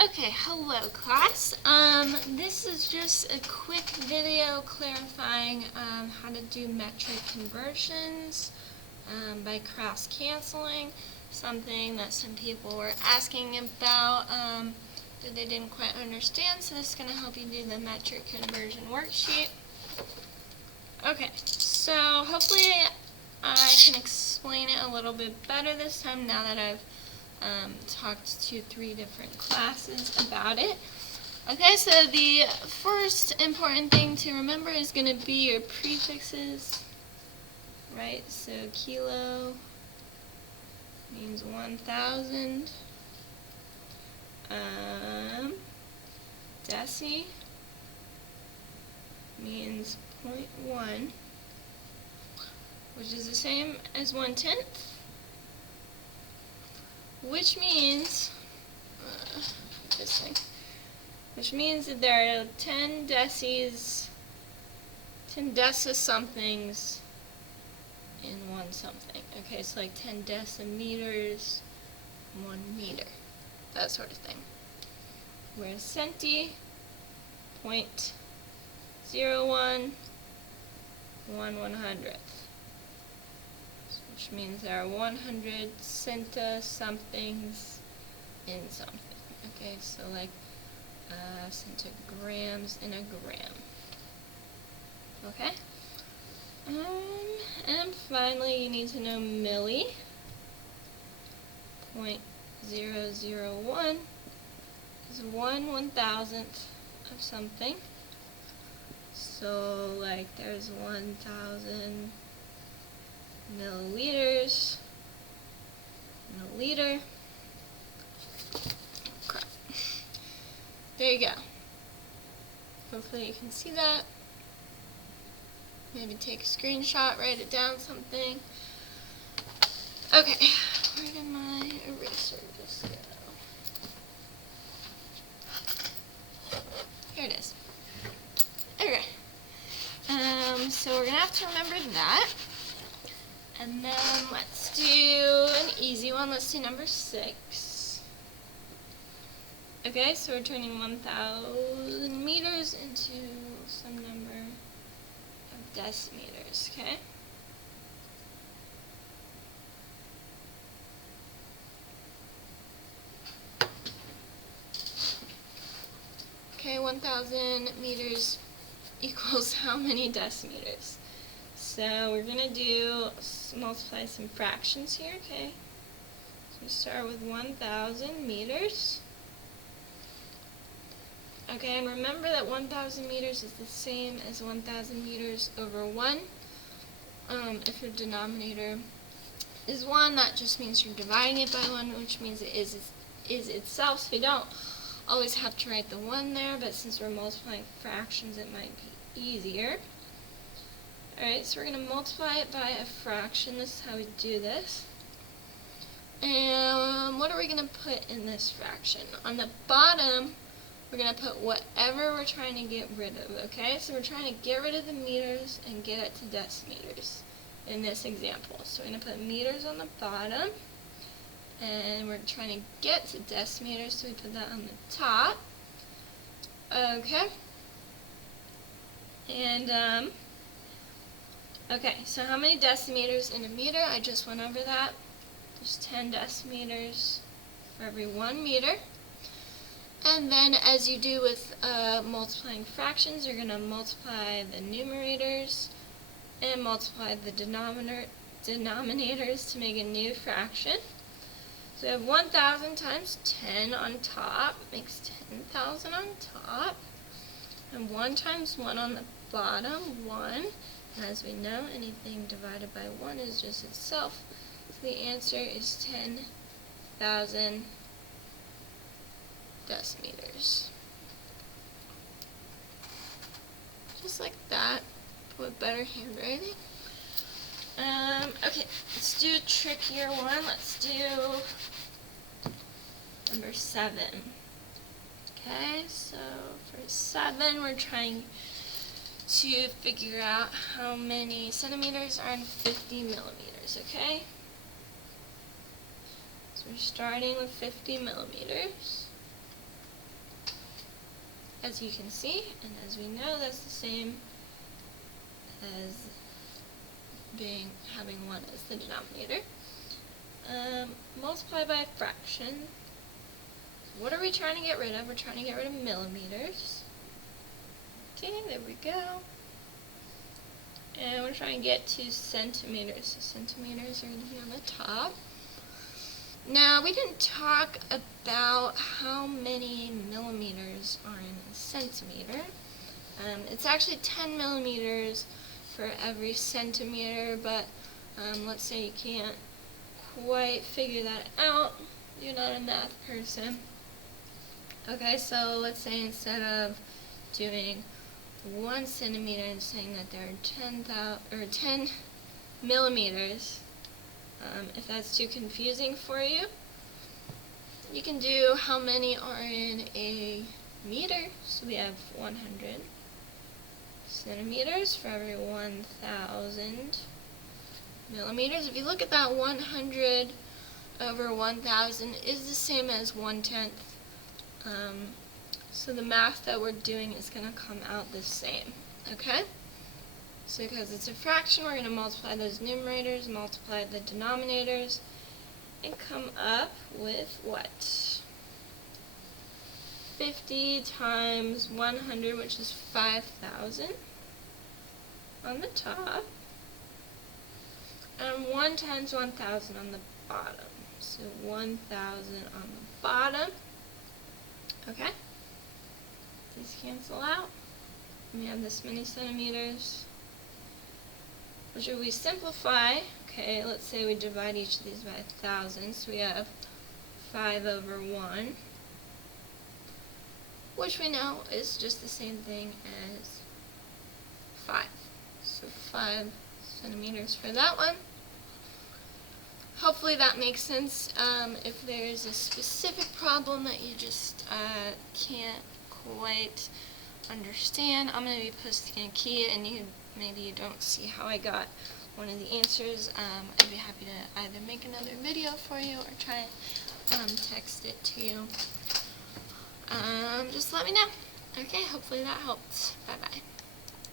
Okay, hello class. This is just a quick video clarifying how to do metric conversions by cross canceling, something that some people were asking about that they didn't quite understand, so this is going to help you do the metric conversion worksheet. Okay, so hopefully I can explain it a little bit better this time now that I've talked to 3 different classes about it. Okay, so the first important thing to remember is going to be your prefixes, right? So kilo means 1,000. Deci means 0.1, which is the same as 1/10. Which means, that there are 10 decis, 10 decisomethings in one something. Okay, so like 10 decimeters, 1 meter, that sort of thing. Whereas centi, 0.01, 1/100th. Which means there are 100 centisomethings in something. Okay, so like centigrams in a gram. Okay? And finally, you need to know milli. 0.001 is 1/1000th of something. So like there's 1,000 milliliters in a liter. Crap. There you go. Hopefully you can see that. Maybe take a screenshot, write it down, something. Okay, where did my eraser just go? Here it is. Okay. So we're going to have to remember that. And then let's do an easy one. Let's do number 6. Okay, so we're turning 1,000 meters into some number of decimeters, okay? Okay, 1,000 meters equals how many decimeters? So we're going to do multiply some fractions here, okay? So we start with 1,000 meters. Okay, and remember that 1,000 meters is the same as 1,000 meters over 1. If your denominator is 1, that just means you're dividing it by 1, which means it is itself. So we don't always have to write the 1 there, but since we're multiplying fractions, it might be easier. Alright, so we're going to multiply it by a fraction. This is how we do this. And what are we going to put in this fraction? On the bottom, we're going to put whatever we're trying to get rid of, okay? So we're trying to get rid of the meters and get it to decimeters in this example. So we're going to put meters on the bottom, and we're trying to get to decimeters, so we put that on the top. Okay? And, okay, so how many decimeters in a meter? I just went over that. There's 10 decimeters for every 1 meter. And then as you do with multiplying fractions, you're going to multiply the numerators and multiply the denominators to make a new fraction. So we have 1,000 times 10 on top makes 10,000 on top. And 1 times 1 on the bottom, 1. And as we know, anything divided by 1 is just itself. So the answer is 10,000 decimeters. Just like that, with better handwriting. Okay, let's do a trickier one. Let's do number 7. Okay, so for 7, we're trying to figure out how many centimeters are in 50 millimeters, okay? So we're starting with 50 millimeters. as you can see, and as we know, that's the same as having 1 as the denominator. Multiply by a fraction. What are we trying to get rid of? We're trying to get rid of millimeters. Okay, there we go. And we're trying to get to centimeters. So centimeters are going to be on the top. Now, we didn't talk about how many millimeters are in a centimeter. It's actually 10 millimeters for every centimeter, but let's say you can't quite figure that out. You're not a math person. Okay, so let's say instead of doing 1 centimeter and saying that there are 10 millimeters, if that's too confusing for you, you can do how many are in a meter. So we have 100 centimeters for every 1,000 millimeters. If you look at that, 100 over 1,000 is the same as 1/10. So the math that we're doing is going to come out the same. Okay? So because it's a fraction, we're going to multiply those numerators, multiply the denominators, and come up with what? 50 times 100, which is 5,000 on the top, and 1 times 1,000 on the bottom. So 1,000 on the bottom. Okay? These cancel out. We have this many centimeters. Which if we simplify, okay, let's say we divide each of these by 1,000, so we have 5 over 1, which we know is just the same thing as 5. So 5 centimeters for that one. Hopefully that makes sense. If there's a specific problem that you just can't quite understand, I'm going to be posting a key, and maybe you don't see how I got one of the answers. I'd be happy to either make another video for you or try and text it to you. Just let me know. Okay, hopefully that helped. Bye-bye.